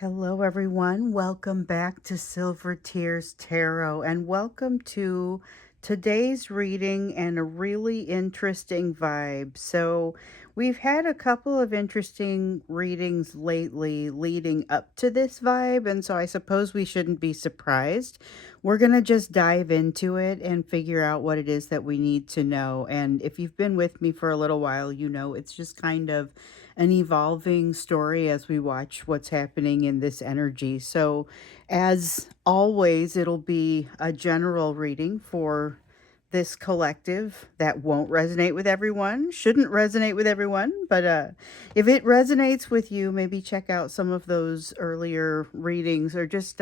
Hello, everyone. Welcome back to Silver Tears Tarot, and welcome to today's reading and a really interesting vibe. So, we've had a couple of interesting readings lately leading up to this vibe, and so I suppose we shouldn't be surprised. We're going to just dive into it and figure out what it is that we need to know. And if you've been with me for a little while, you know it's just kind of an evolving story as we watch what's happening in this energy. So, as always, it'll be a general reading for this collective that won't resonate with everyone, shouldn't resonate with everyone, but if it resonates with you, maybe check out some of those earlier readings or just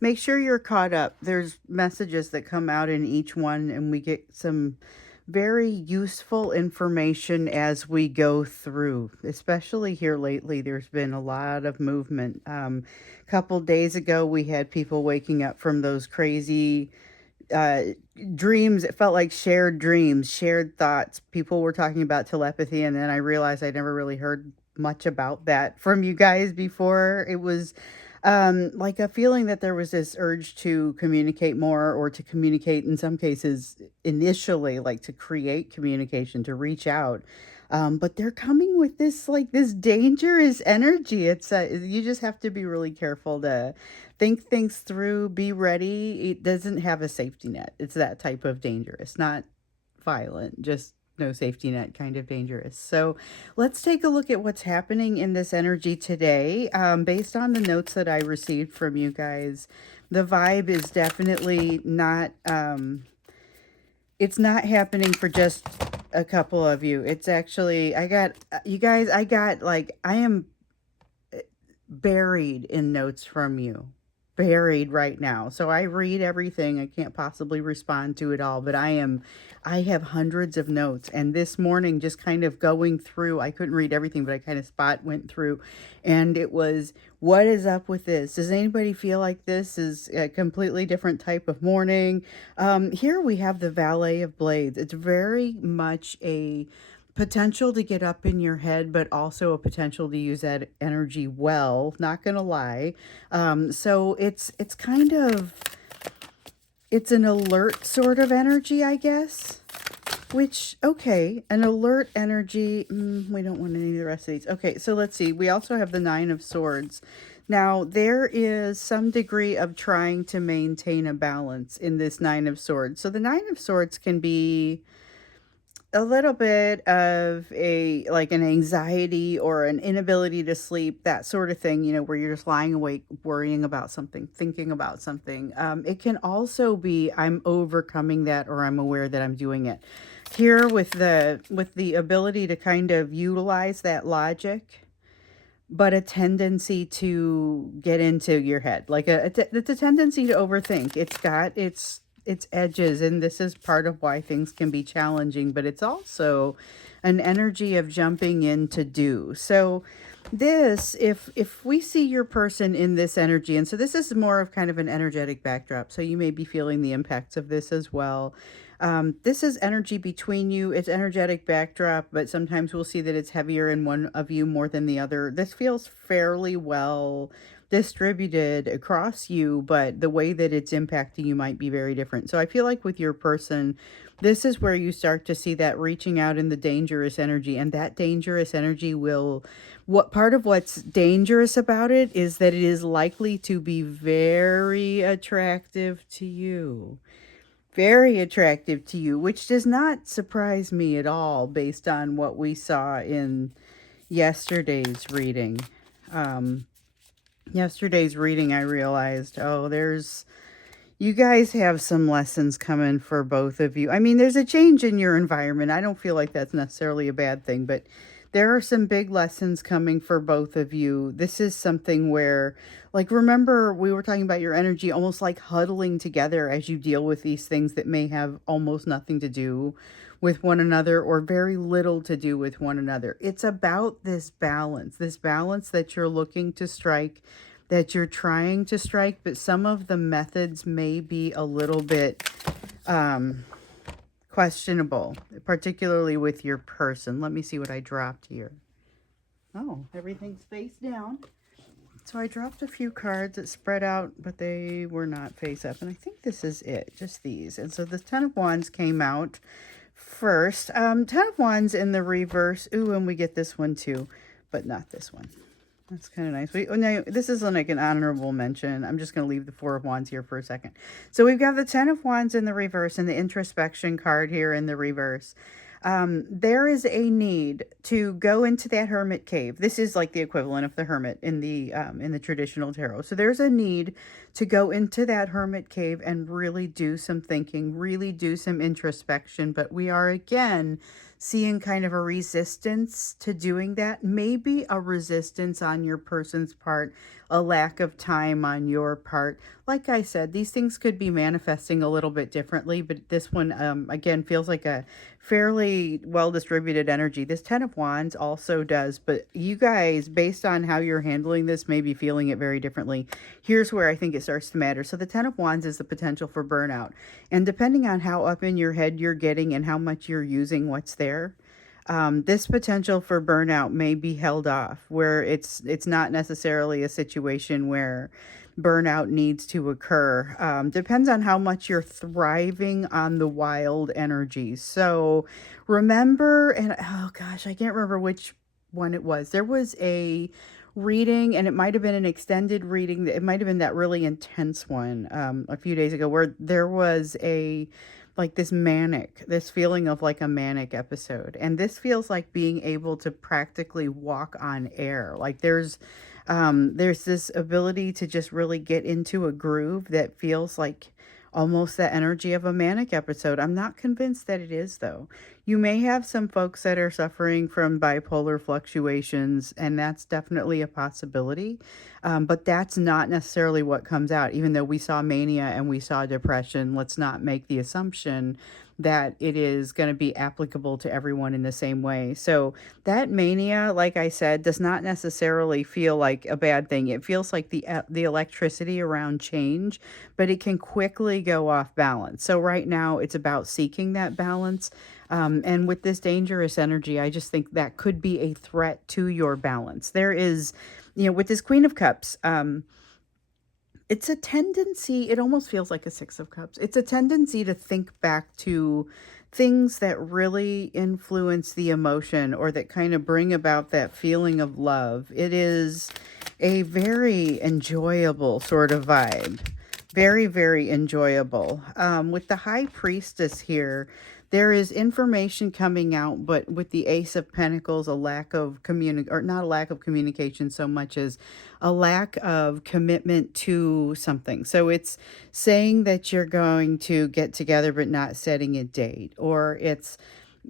make sure you're caught up. There's messages that come out in each one, and we get some very useful information as we go through, especially here lately. There's been a lot of movement. A couple days ago, we had people waking up from those crazy uh, dreams. It felt like shared dreams, shared thoughts. People were talking about telepathy, and then I realized I never really heard much about that from you guys before. It was like a feeling that there was this urge to communicate more, or to communicate in some cases initially, like to create communication, to reach out. But they're coming with this like this dangerous energy. It's you just have to be really careful to think things through, be ready. It doesn't have a safety net. It's that type of dangerous, not violent, just no safety net kind of dangerous. So let's take a look at what's happening in this energy today. Based on the notes that I received from you guys, the vibe is definitely not, it's not happening for just a couple of you. It's actually, I got, you guys, I got like, I am buried in notes from you, buried right now. So I read everything. I can't possibly respond to it all, but I have hundreds of notes. And this morning, just kind of going through, I couldn't read everything, but I kind of went through, and it was, what is up with this? Does anybody feel like this is a completely different type of morning? Here we have the Valet of Blades. It's very much a potential to get up in your head, but also a potential to use that energy well, not gonna lie. So it's kind of, it's an alert sort of energy, I guess. Which, okay, an alert energy. We don't want any of the rest of these. Okay, so let's see. We also have the Nine of Swords. Now, there is some degree of trying to maintain a balance in this Nine of Swords. So the Nine of Swords can be a little bit of a like an anxiety or an inability to sleep, that sort of thing, you know, where you're just lying awake worrying about something, thinking about something. It can also be I'm overcoming that, or I'm aware that I'm doing it. Here with the ability to kind of utilize that logic, but a tendency to get into your head, like it's a tendency to overthink. It's got its edges, and this is part of why things can be challenging, but it's also an energy of jumping in to do. So this, if we see your person in this energy, and so this is more of kind of an energetic backdrop, so you may be feeling the impacts of this as well. This is energy between you. It's energetic backdrop, but sometimes we'll see that it's heavier in one of you more than the other. This feels fairly well distributed across you, but the way that it's impacting you might be very different. So I feel like with your person, this is where you start to see that reaching out in the dangerous energy, and that dangerous energy will, what part of what's dangerous about it is that it is likely to be very attractive to you. Very attractive to you, which does not surprise me at all based on what we saw in yesterday's reading. Um, Yesterday's reading, I realized, oh, you guys have some lessons coming for both of you. I mean, there's a change in your environment. I don't feel like that's necessarily a bad thing, but there are some big lessons coming for both of you. This is something where, like, remember we were talking about your energy almost like huddling together as you deal with these things that may have almost nothing to do with one another, or very little to do with one another. It's about this balance that you're looking to strike, that you're trying to strike, but some of the methods may be a little bit um, questionable, particularly with your person. Let me see what I dropped here. Oh, everything's face down. It's So I dropped a few cards that spread out, but they were not face up. And I think this is it, just these. And so the Ten of Wands came out first. Ten of Wands in the reverse. Ooh, and we get this one too, but not this one. That's kind of nice. Now, this is like an honorable mention. I'm just going to leave the Four of Wands here for a second. So we've got the Ten of Wands in the reverse and the introspection card here in the reverse. There is a need to go into that hermit cave. This is like the equivalent of the hermit in the traditional tarot. So there's a need to go into that hermit cave and really do some thinking, really do some introspection. But we are again seeing kind of a resistance to doing that. Maybe a resistance on your person's part, a lack of time on your part. Like I said, these things could be manifesting a little bit differently, but this one, again, feels like a fairly well-distributed energy. This Ten of Wands also does, but you guys, based on how you're handling this, may be feeling it very differently. Here's where I think it starts to matter. So the Ten of Wands is the potential for burnout. And depending on how up in your head you're getting and how much you're using what's there, this potential for burnout may be held off, where it's not necessarily a situation where burnout needs to occur. Depends on how much you're thriving on the wild energies. So remember, and oh gosh, I can't remember which one it was. There was a reading, and it might have been an extended reading. It might have been that really intense one a few days ago, where there was a like this feeling of like a manic episode. And this feels like being able to practically walk on air. Like there's this ability to just really get into a groove that feels like almost the energy of a manic episode. I'm not convinced that it is, though. You may have some folks that are suffering from bipolar fluctuations, and that's definitely a possibility. But that's not necessarily what comes out. Even though we saw mania and we saw depression, let's not make the assumption that it is going to be applicable to everyone in the same way. So that mania, like I said, does not necessarily feel like a bad thing. It feels like the electricity around change, but it can quickly go off balance. So right now it's about seeking that balance. And with this dangerous energy, I just think that could be a threat to your balance. There is, with this Queen of Cups, it's a tendency, it almost feels like a Six of Cups. It's a tendency to think back to things that really influence the emotion or that kind of bring about that feeling of love. It is a very enjoyable sort of vibe. Very, very enjoyable. With the High Priestess here, there is information coming out, but with the Ace of Pentacles, a lack of or not a lack of communication so much as a lack of commitment to something. So it's saying that you're going to get together, but not setting a date, or it's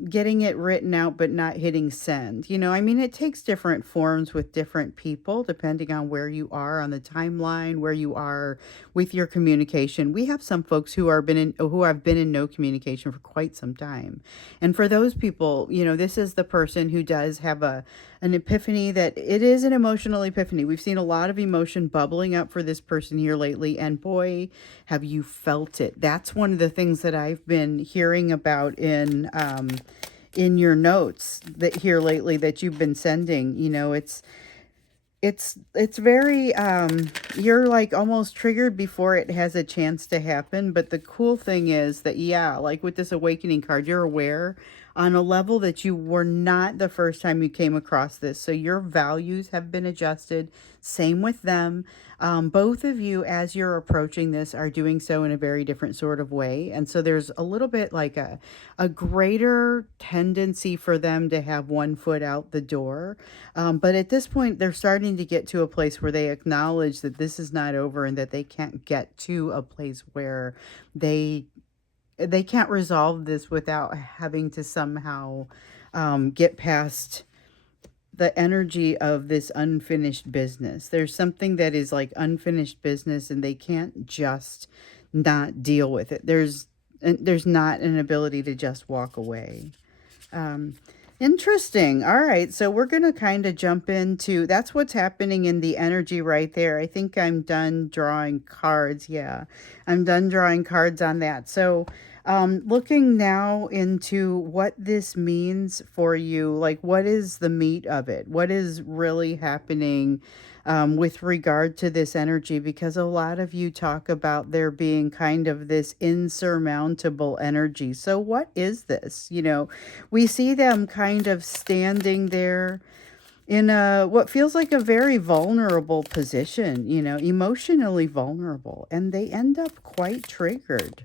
getting it written out but not hitting send. I mean, it takes different forms with different people depending on where you are on the timeline, where you are with your communication. We have some folks who have been in no communication for quite some time. And for those people, this is the person who does have an epiphany, that it is an emotional epiphany. We've seen a lot of emotion bubbling up for this person here lately, and boy, have you felt it. That's one of the things that I've been hearing about in your notes that here lately that you've been sending. It's very you're like almost triggered before it has a chance to happen. But the cool thing is that, yeah, like with this awakening card, you're aware on a level that you were not the first time you came across this. So your values have been adjusted. Same with them. Both of you, as you're approaching this, are doing so in a very different sort of way. And so there's a little bit like a greater tendency for them to have one foot out the door. But at this point, they're starting to get to a place where they acknowledge that this is not over and that they can't get to a place where they can't resolve this without having to somehow get past the energy of this unfinished business. There's something that is like unfinished business, and they can't just not deal with it. There's not an ability to just walk away. Interesting. All right. So we're going to kind of jump into, that's what's happening in the energy right there. I think I'm done drawing cards. Yeah, I'm done drawing cards on that. So Looking now into what this means for you, like what is the meat of it? What is really happening with regard to this energy? Because a lot of you talk about there being kind of this insurmountable energy. So, what is this? We see them kind of standing there in a what feels like a very vulnerable position, emotionally vulnerable, and they end up quite triggered,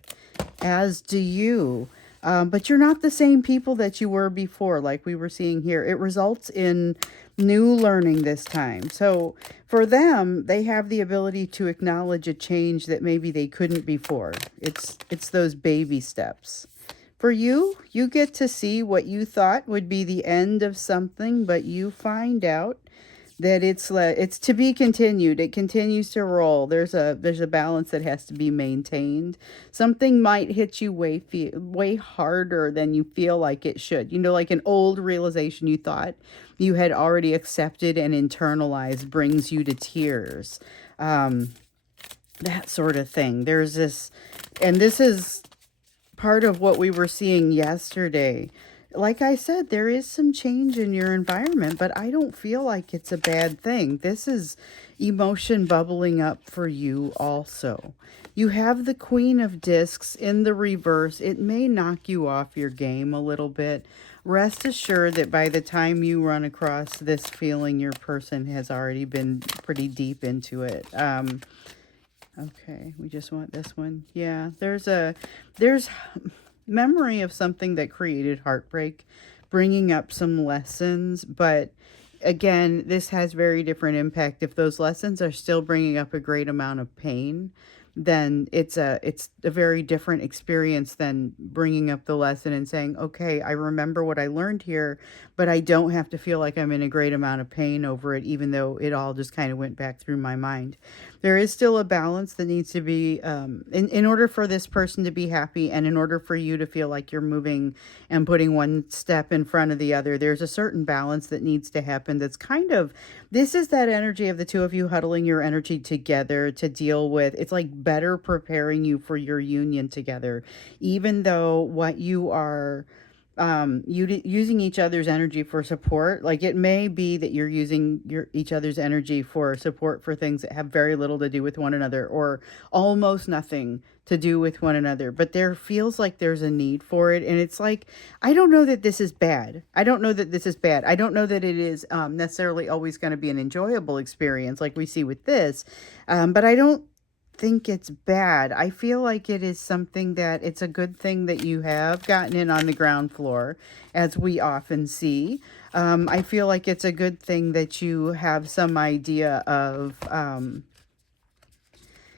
as do you. But you're not the same people that you were before, like we were seeing here. It results in new learning this time. So for them, they have the ability to acknowledge a change that maybe they couldn't before. It's those baby steps. For you, you get to see what you thought would be the end of something, but you find out that it's to be continued. It continues to roll. There's a balance that has to be maintained. Something might hit you way harder than you feel like it should. Like an old realization you thought you had already accepted and internalized brings you to tears. That sort of thing. There's this, and this is part of what we were seeing yesterday. Like I said, there is some change in your environment, but I don't feel like it's a bad thing. This is emotion bubbling up for you also. You have the Queen of Discs in the reverse. It may knock you off your game a little bit. Rest assured that by the time you run across this feeling, your person has already been pretty deep into it. Okay, we just want this one. Yeah, there's memory of something that created heartbreak, bringing up some lessons, but again, this has very different impact. If those lessons are still bringing up a great amount of pain, then it's a very different experience than bringing up the lesson and saying, okay, I remember what I learned here, but I don't have to feel like I'm in a great amount of pain over it, even though it all just kind of went back through my mind. There is still a balance that needs to be, in order for this person to be happy and in order for you to feel like you're moving and putting one step in front of the other, there's a certain balance that needs to happen. That's kind of, this is that energy of the two of you huddling your energy together to deal with. It's like better preparing you for your union together, even though what you are using each other's energy for support. Like it may be that you're using each other's energy for support for things that have very little to do with one another or almost nothing to do with one another, but there feels like there's a need for it. And it's like, I don't know that this is bad. I don't know that this is bad. I don't know that it is necessarily always going to be an enjoyable experience like we see with this, but I don't think it's bad. I feel like it is something that it's a good thing that you have gotten in on the ground floor, as we often see. I feel like it's a good thing that you have some idea of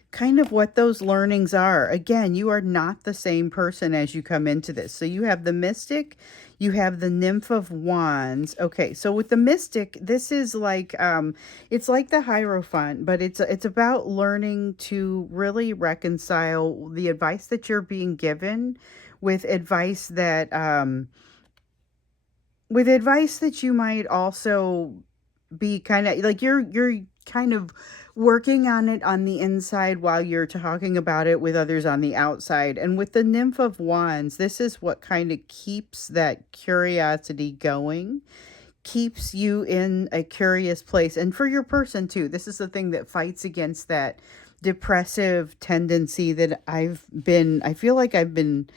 kind of what those learnings are. Again, you are not the same person as you come into this. So you have the Mystic, you have the Nymph of Wands. Okay, so with the Mystic, this is like it's like the Hierophant, but it's about learning to really reconcile the advice that you're being given with advice that you might also be kind of like you're kind of working on it on the inside while you're talking about it with others on the outside. And with the Nymph of Wands, this is what kind of keeps that curiosity going, keeps you in a curious place. And for your person too, this is the thing that fights against that depressive tendency that I feel like I've been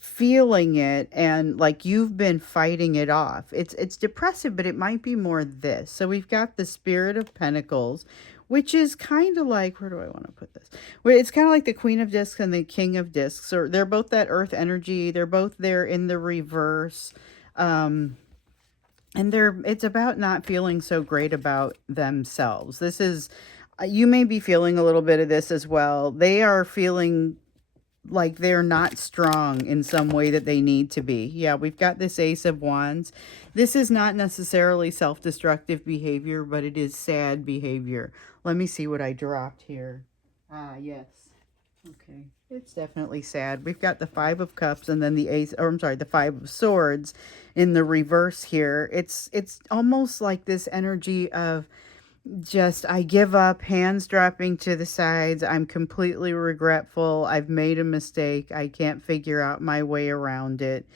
feeling it, and like you've been fighting it off. It's depressive, but it might be more this. So we've got the Spirit of Pentacles, which is kind of like, where do I want to put this? Well, it's kind of like the Queen of Discs and the King of Discs, or they're both that earth energy. They're both there in the reverse. And it's about not feeling so great about themselves. This is, you may be feeling a little bit of this as well. They are feeling like they're not strong in some way that they need to be. Yeah, we've got this Ace of Wands. This is not necessarily self-destructive behavior, but it is sad behavior. Let me see what I dropped here. Ah, yes. Okay. It's definitely sad. We've got the Five of Cups and then the the Five of Swords in the reverse here. It's almost like this energy of Just, I give up, hands dropping to the sides. I'm completely regretful. I've made a mistake. I can't figure out my way around it.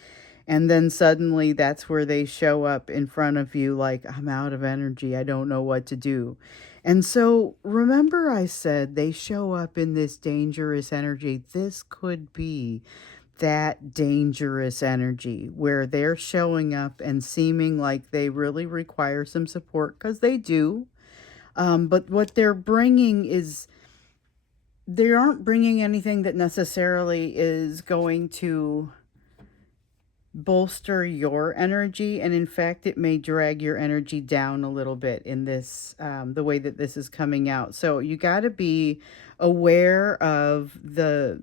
And then suddenly that's where they show up in front of you like, I'm out of energy. I don't know what to do. And so remember, I said they show up in this dangerous energy. This could be that dangerous energy where they're showing up and seeming like they really require some support because they do. But what they're bringing is they aren't bringing anything that necessarily is going to bolster your energy, and in fact it may drag your energy down a little bit in this the way that this is coming out. So you got to be aware of the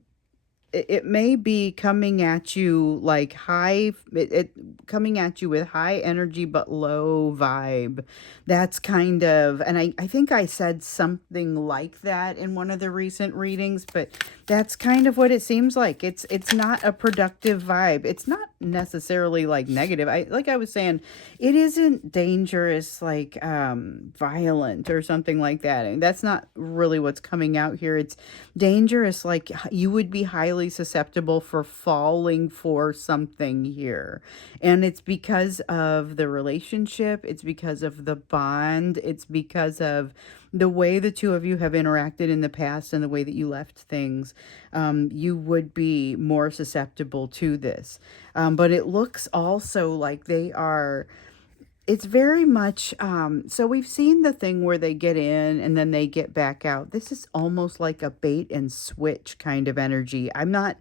it may be coming at you like it coming at you with high energy but low vibe. That's kind of, and I think I said something like that in one of the recent readings, but that's kind of what it seems like. It's not a productive vibe. It's not necessarily like negative. I was saying, it isn't dangerous like violent or something like that. And that's not really what's coming out here. It's dangerous, like you would be highly susceptible for falling for something here. And it's because of the relationship, it's because of the bond, it's because of the way the two of you have interacted in the past and the way that you left things. You would be more susceptible to this. But it looks also like they are, it's very much so we've seen the thing where they get in and then they get back out. This is almost like a bait and switch kind of energy. I'm not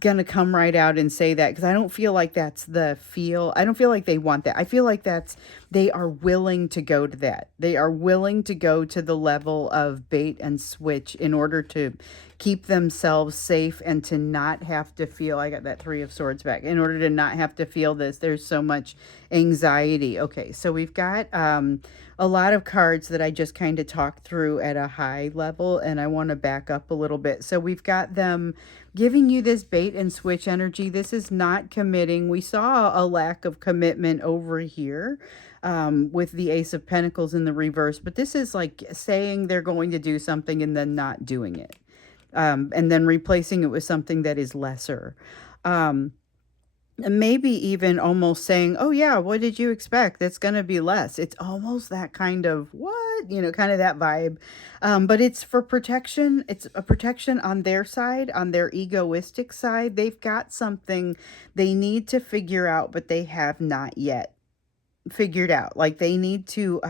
gonna come right out and say that because I don't feel like that's the feel. I don't feel like they want that. I feel like that's, they are willing to go to that. They are willing to go to the level of bait and switch in order to keep themselves safe and to not have to feel, I got that Three of Swords back, in order to not have to feel this. There's so much anxiety. Okay, so we've got a lot of cards that I just kind of talked through at a high level, and I want to back up a little bit. So we've got them giving you this bait and switch energy. This is not committing. We saw a lack of commitment over here with the Ace of Pentacles in the reverse, but this is like saying they're going to do something and then not doing it, and then replacing it with something that is lesser. And maybe even almost saying, oh yeah, what did you expect? That's going to be less. It's almost that kind of, what, kind of that vibe. But it's for protection. It's a protection on their side, on their egoistic side. They've got something they need to figure out, but they have not yet figured out. Like they need to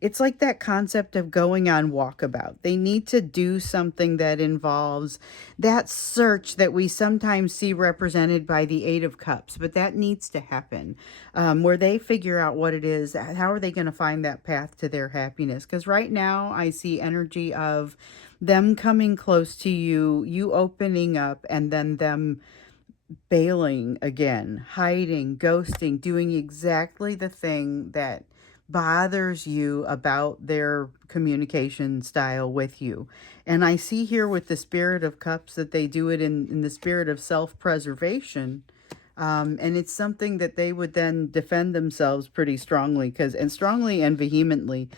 it's like that concept of going on walkabout. They need to do something that involves that search that we sometimes see represented by the Eight of Cups, but that needs to happen, where they figure out what it is. How are they going to find that path to their happiness? Because right now I see energy of them coming close to you, you opening up, and then them bailing again, hiding, ghosting, doing exactly the thing that bothers you about their communication style with you. And I see here with the Spirit of Cups that they do it in the spirit of self-preservation. And it's something that they would then defend themselves pretty strongly, and strongly and vehemently.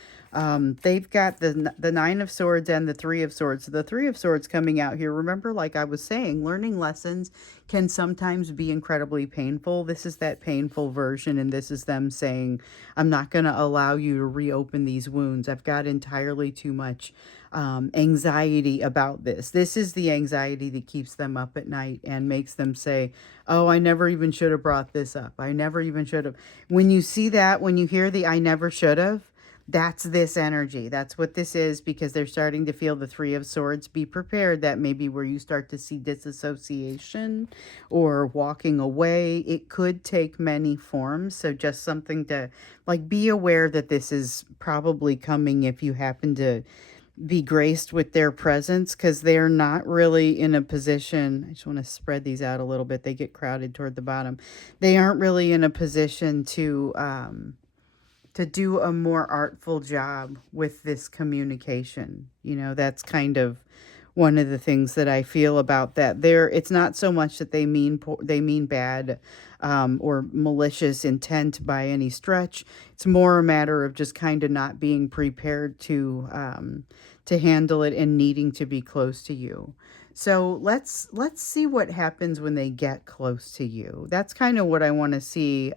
They've got the Nine of Swords and the Three of Swords. The Three of Swords coming out here. Remember, like I was saying, learning lessons can sometimes be incredibly painful. This is that painful version, and this is them saying, I'm not going to allow you to reopen these wounds. I've got entirely too much anxiety about this. This is the anxiety that keeps them up at night and makes them say, oh, I never even should have brought this up. I never even should have. When you see that, when you hear the I never should have, that's this energy. That's what this is, because they're starting to feel the Three of Swords. Be prepared. That may be where you start to see disassociation or walking away. It could take many forms. So just something to like be aware that this is probably coming if you happen to be graced with their presence, because they're not really in a position. I just want to spread these out a little bit. They get crowded toward the bottom. They aren't really in a position to do a more artful job with this communication. That's kind of one of the things that I feel about that. It's not so much that they mean bad, or malicious intent by any stretch. It's more a matter of just kind of not being prepared to handle it and needing to be close to you. So let's see what happens when they get close to you. That's kind of what I want to see.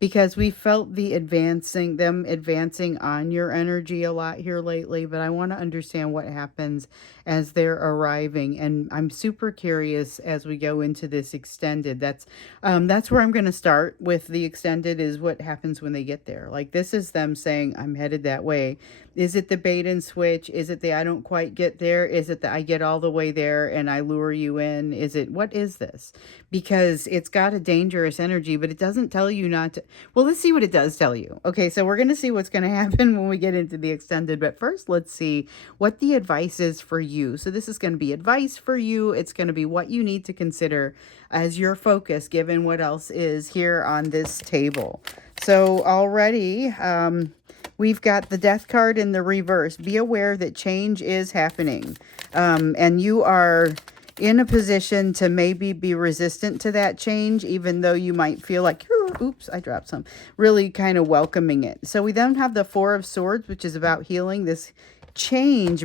Because we felt them advancing on your energy a lot here lately, but I want to understand what happens as they're arriving. And I'm super curious as we go into this extended. That's where I'm going to start with the extended, is what happens when they get there. Like, this is them saying, I'm headed that way. Is it the bait and switch? Is it the I don't quite get there? Is it the I get all the way there and I lure you in? What is this? Because it's got a dangerous energy, but it doesn't tell you not to. Well, let's see what it does tell you. Okay, so we're going to see what's going to happen when we get into the extended. But first, let's see what the advice is for you. So this is going to be advice for you. It's going to be what you need to consider as your focus, given what else is here on this table. So already, we've got the death card in the reverse. Be aware that change is happening. And you are in a position to maybe be resistant to that change, even though you might feel like, oops, I dropped some, really kind of welcoming it. So we then have the Four of Swords, which is about healing. This change,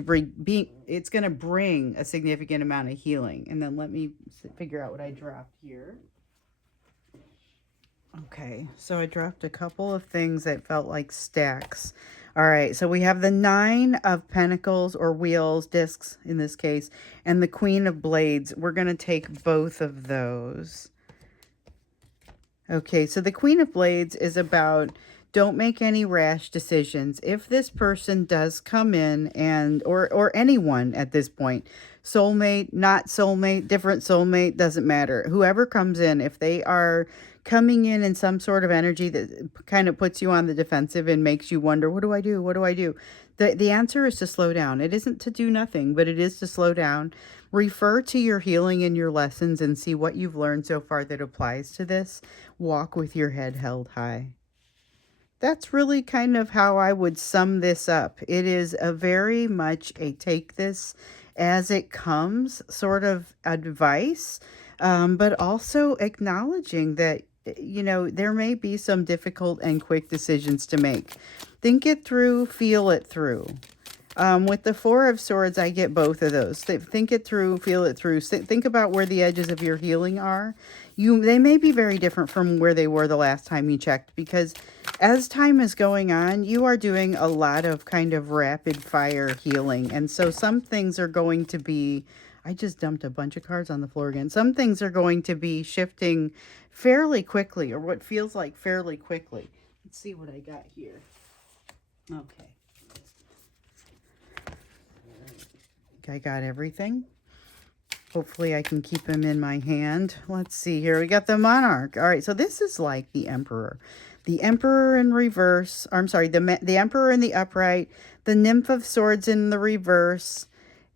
it's going to bring a significant amount of healing. And then let me figure out what I dropped here. Okay, so I dropped a couple of things that felt like stacks. All right, so we have the Nine of Pentacles, or wheels, discs in this case, and the Queen of Blades. We're going to take both of those. Okay, so the Queen of Blades is about don't make any rash decisions. If this person does come in or anyone at this point, soulmate, not soulmate, different soulmate, doesn't matter. Whoever comes in, if they are coming in some sort of energy that kind of puts you on the defensive and makes you wonder, what do I do? What do I do? The answer is to slow down. It isn't to do nothing, but it is to slow down. Refer to your healing and your lessons and see what you've learned so far that applies to this. Walk with your head held high. That's really kind of how I would sum this up. It is a very much a take this as it comes sort of advice, but also acknowledging that, there may be some difficult and quick decisions to make. Think it through, feel it through. With the Four of Swords, I get both of those. Think it through, feel it through. Think about where the edges of your healing are. They may be very different from where they were the last time you checked, because as time is going on, you are doing a lot of kind of rapid fire healing. And so some things are going to be, I just dumped a bunch of cards on the floor again. Some things are going to be shifting fairly quickly, or what feels like fairly quickly. Let's see what I got here. Okay. I got everything. Hopefully I can keep them in my hand. Let's see here. We got the Monarch. All right, so this is like the Emperor. The Emperor in reverse. Or, I'm sorry, the Emperor in the upright. The Nymph of Swords in the reverse.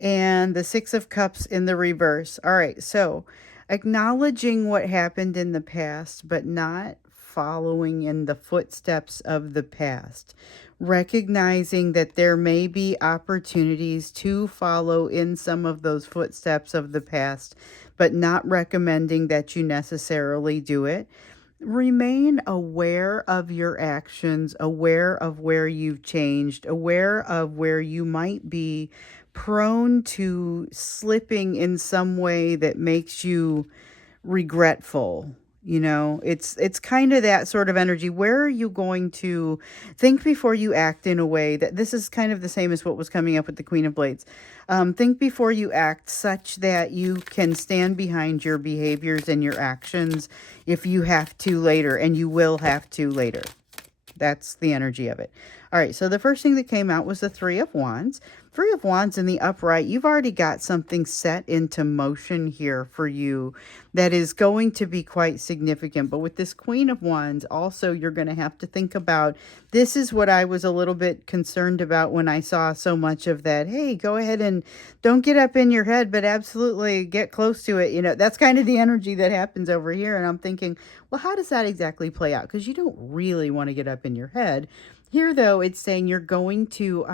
And the Six of Cups in the reverse. All right, so acknowledging what happened in the past, but not following in the footsteps of the past. Recognizing that there may be opportunities to follow in some of those footsteps of the past, but not recommending that you necessarily do it. Remain aware of your actions, aware of where you've changed, aware of where you might be prone to slipping in some way that makes you regretful. It's kind of that sort of energy. Where are you going to think before you act in a way that this is kind of the same as what was coming up with the Queen of Blades. Think before you act such that you can stand behind your behaviors and your actions if you have to later, and you will have to later. That's the energy of it. All right, so the first thing that came out was the Three of Wands. Three of Wands in the upright, you've already got something set into motion here for you that is going to be quite significant. But with this Queen of Wands, also you're going to have to think about, this is what I was a little bit concerned about when I saw so much of that. Hey, go ahead and don't get up in your head, but absolutely get close to it. That's kind of the energy that happens over here. And I'm thinking, well, how does that exactly play out? Because you don't really want to get up in your head. Here, though, it's saying you're going to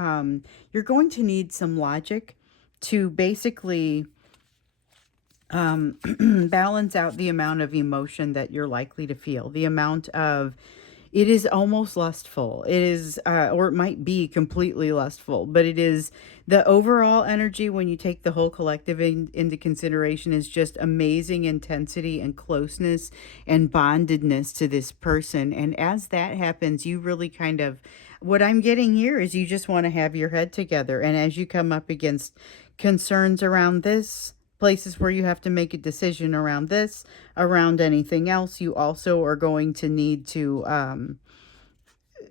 need some logic to basically balance out the amount of emotion that you're likely to feel, the amount of, it is almost lustful. It is, or it might be completely lustful, but it is the overall energy when you take the whole collective into consideration is just amazing intensity and closeness and bondedness to this person. And as that happens, you really kind of, what I'm getting here is you just want to have your head together. And as you come up against concerns around this, places where you have to make a decision around this, around anything else, you also are going to need to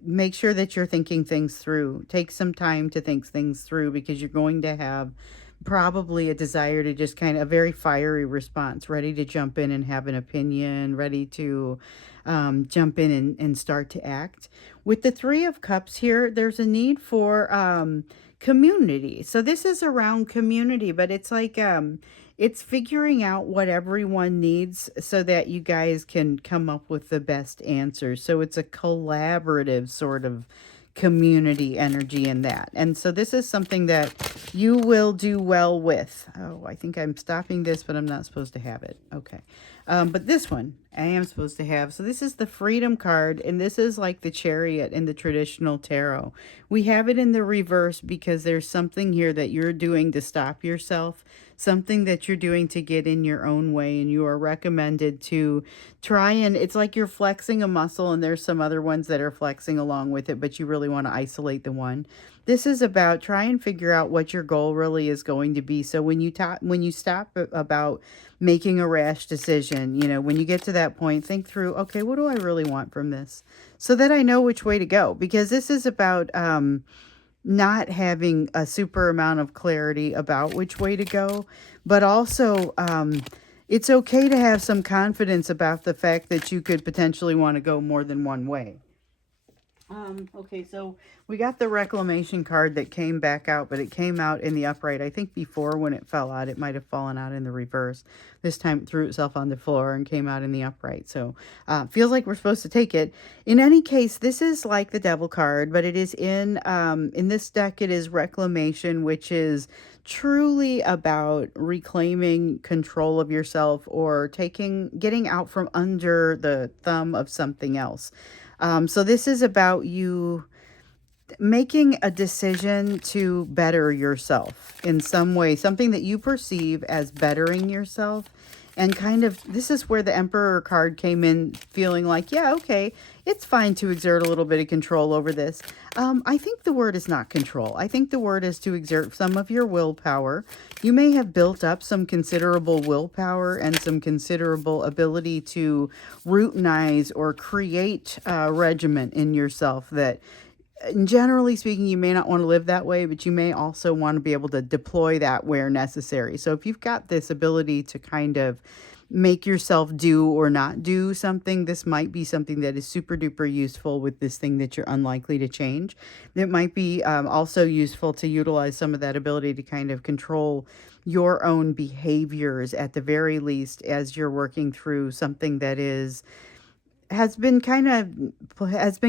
make sure that you're thinking things through. Take some time to think things through, because you're going to have probably a desire to just kind of a very fiery response, ready to jump in and have an opinion, ready to jump in and start to act. With the Three of Cups here, there's a need for community. So this is around community, but it's like it's figuring out what everyone needs so that you guys can come up with the best answers. So it's a collaborative sort of community energy in that. And so this is something that you will do well with. Oh, I think I'm stopping this, but I'm not supposed to have it. Okay. But this one I am supposed to have. So this is the Freedom card, and this is like the Chariot in the traditional tarot. We have it in the reverse because there's something here that you're doing to stop yourself, something that you're doing to get in your own way, and you are recommended to try, and it's like you're flexing a muscle and there's some other ones that are flexing along with it, but you really want to isolate the one. This is about try and figure out what your goal really is going to be. So when you stop about making a rash decision, you know, when you get to that point, think through, okay, what do I really want from this? So that I know which way to go, because this is about not having a super amount of clarity about which way to go, but also it's okay to have some confidence about the fact that you could potentially want to go more than one way. Okay, so we got the Reclamation card that came back out, but it came out in the upright. I think before, when it fell out, it might have fallen out in the reverse. This time it threw itself on the floor and came out in the upright. So feels like we're supposed to take it. In any case, this is like the Devil card, but it is in this deck, it is Reclamation, which is truly about reclaiming control of yourself, or getting out from under the thumb of something else. So this is about you making a decision to better yourself in some way, something that you perceive as bettering yourself. And kind of, this is where the Emperor card came in, feeling like, yeah, okay, it's fine to exert a little bit of control over this. I think the word is not control. I think the word is to exert some of your willpower. You may have built up some considerable willpower and some considerable ability to routinize or create a regiment in yourself that, generally speaking, you may not want to live that way, but you may also want to be able to deploy that where necessary. So if you've got this ability to kind of make yourself do or not do something, this might be something that is super duper useful with this thing that you're unlikely to change. It might be also useful to utilize some of that ability to kind of control your own behaviors at the very least, as you're working through something that has been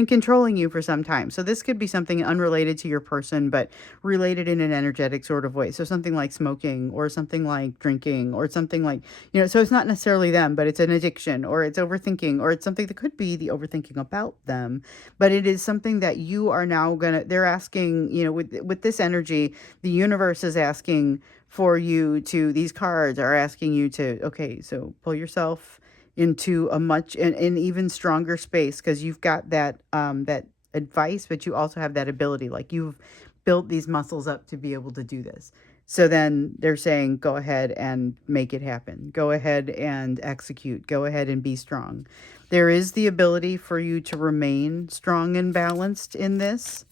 controlling you for some time. So this could be something unrelated to your person, but related in an energetic sort of way. So something like smoking, or something like drinking, or something like, you know, so it's not necessarily them, but it's an addiction, or it's overthinking, or it's something that could be the overthinking about them, but it is something that you are now they're asking, you know, with this energy, the universe is asking for you to, these cards are asking you to, okay, so pull yourself into an even stronger space, because you've got that that advice, but you also have that ability, like you've built these muscles up to be able to do this. So then they're saying, go ahead and make it happen, go ahead and execute, go ahead and be strong. There is the ability for you to remain strong and balanced in this.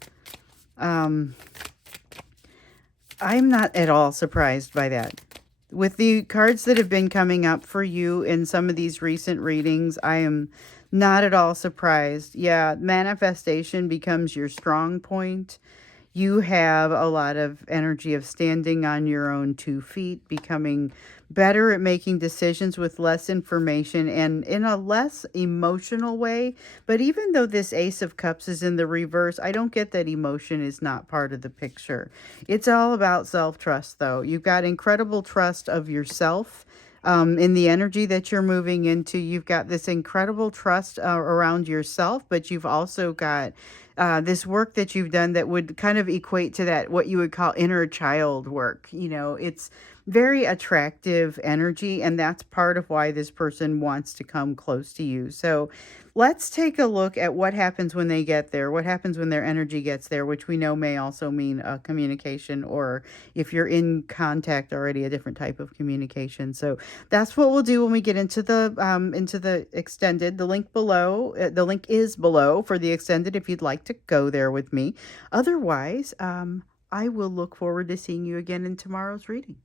I'm not at all surprised by that. With the cards that have been coming up for you in some of these recent readings, I am not at all surprised. Yeah, manifestation becomes your strong point. You have a lot of energy of standing on your own 2 feet, becoming better at making decisions with less information and in a less emotional way. But even though this Ace of Cups is in the reverse, I don't get that emotion is not part of the picture. It's all about self trust, though. You've got incredible trust of yourself. In the energy that you're moving into, you've got this incredible trust around yourself, but you've also got this work that you've done that would kind of equate to that, what you would call inner child work. It's very attractive energy, and that's part of why this person wants to come close to you. So let's take a look at what happens when they get there, what happens when their energy gets there, which we know may also mean communication, or if you're in contact already, a different type of communication. So that's what we'll do when we get into the extended. The link is below for the extended if you'd like to go there with me. Otherwise, I will look forward to seeing you again in tomorrow's reading.